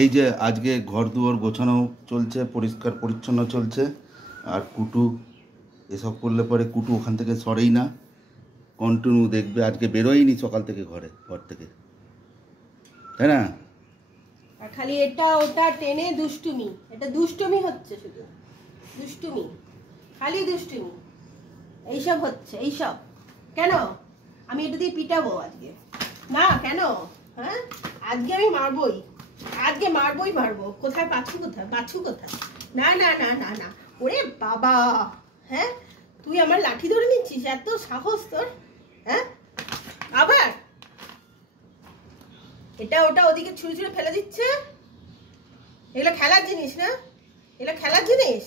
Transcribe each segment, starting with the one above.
এই যে আজকে ঘর দুয়ার গোছানো চলছে, পরিষ্কার পরিচ্ছন্ন চলছে। আর কুটু এসব করলে পরে কুটু ওখান থেকে সরেই না, কন্টিনিউ দেখবে। আজকে বেরোয়নি সকাল থেকে ঘর থেকে, তাই না? আর খালি এটা ওটা টেনে দুষ্টুমি, এটা দুষ্টুমি হচ্ছে, শুধু দুষ্টুমি, খালি দুষ্টুমি এইসব হচ্ছে। এইসব কেন? আমি এটা দিয়ে পিটাবো আজকে না? কেন? হ্যাঁ, আজকে আমি মারবই, আজকে মারবো। কোথায় পাছু? কোথায় পাছু? কোথায়? না না না না না, ওরে বাবা! হ্যাঁ, তুই আমার লাঠি ধরে নিচ্ছিস? এত সাহস তোর? হ্যাঁ, আবার এটা ওটা ওদিকে ছুঁড়ে ছুঁড়ে ফেলে দিচ্ছে। এগুলো খেলার জিনিস না? এগুলো খেলার জিনিস?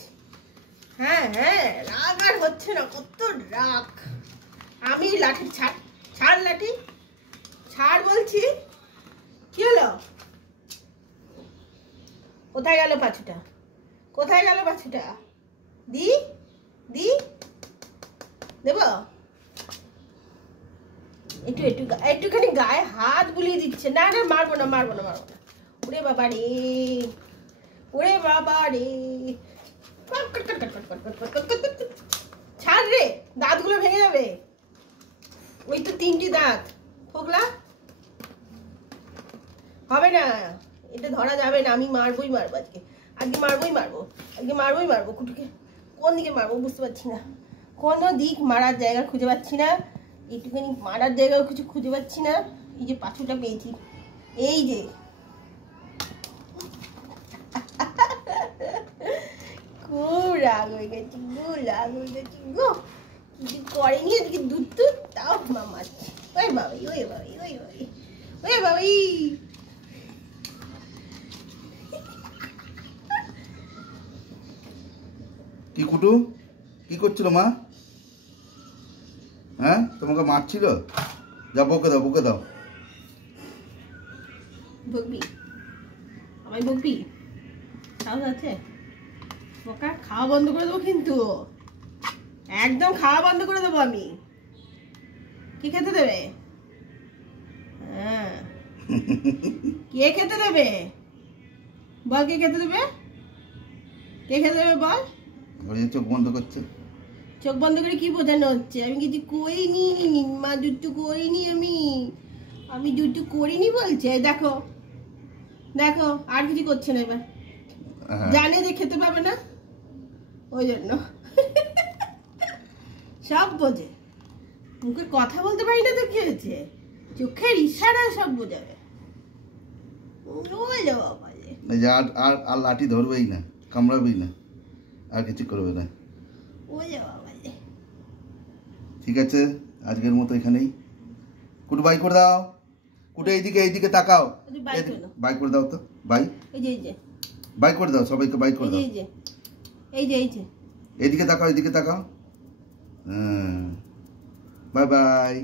হ্যাঁ হ্যাঁ, রাগ আর হচ্ছে না, কত রাগ! আমি লাঠি ছাড়, ছাড় লাঠি, ছাড় বলছি। কি হলো? কোথায় গেল পাছুটা? কোথায় গেল পাছুটা? দি দি দেব একটু একটু একটুখানি গায়ে হাত বুলিয়ে দিচ্ছে। না না, মারবো না। ওরে বাবা রে, ওরে বাবা রে! ছাড় রে, দাঁতগুলো ভেঙে যাবে। ওই তো 3টি দাঁত, ফোকলা হবে না, এটা ধরা যাবে না। আমি মারবই মারবো আজকে, মারবই মারবো কুটুকে। কোন দিকে মারবো বুঝতে পারছি না, কোনো দিক মারার জায়গা খুঁজে পাচ্ছি না, একটুখানি মারার জায়গাও কিছু খুঁজে পাচ্ছি না। এই যে পাছুটা পেয়েছি, এই যে খুব রাগ হয়ে গেছি গো। কিছু করেনি আজকে, দুধ তাও মামাচ্ছি। ওই বাবাই, কি কুটু কি করছিল মা? হ্যাঁ, তোমাকে মারছিল? যা বকে দাও। বকবি? আমায় বকবি? সাহস আছে? বোকা, খাওয়া বন্ধ করে দেবো কিন্তু, একদম খাওয়া বন্ধ করে দেবো আমি। কি খেতে দেবে? হ্যাঁ, কে খেতে দেবে বল? কে খেতে দেবে বল? চোখ বন্ধ করছে। চোখ বন্ধ করে কি বোঝানো হচ্ছে? আমি কিছু করিনি মা, দুটো করিনি আমি দুটো করিনি বলছে। দেখো আর কিছু করছে না এবার, জানে যে খেতে পাবে না, ওই জন্য সব বোঝে। মুখে কথা বলতে পারি না তো কি হয়েছে? চোখের ইশারা সব বোঝাবে। আর লাঠি ধরবেই না, কামড়াবেই না, আর কিছু করবে না। ঠিক আছে, আজকের মতো এখানেই। কুটু বাই করে দাও। কুটু এইদিকে তাকাও, বাই করে দাও তো। বাই করে দাও, সবাইকে বাই করে দাও। এই যে এইদিকে তাকাও। হ্যাঁ, বাই বাই।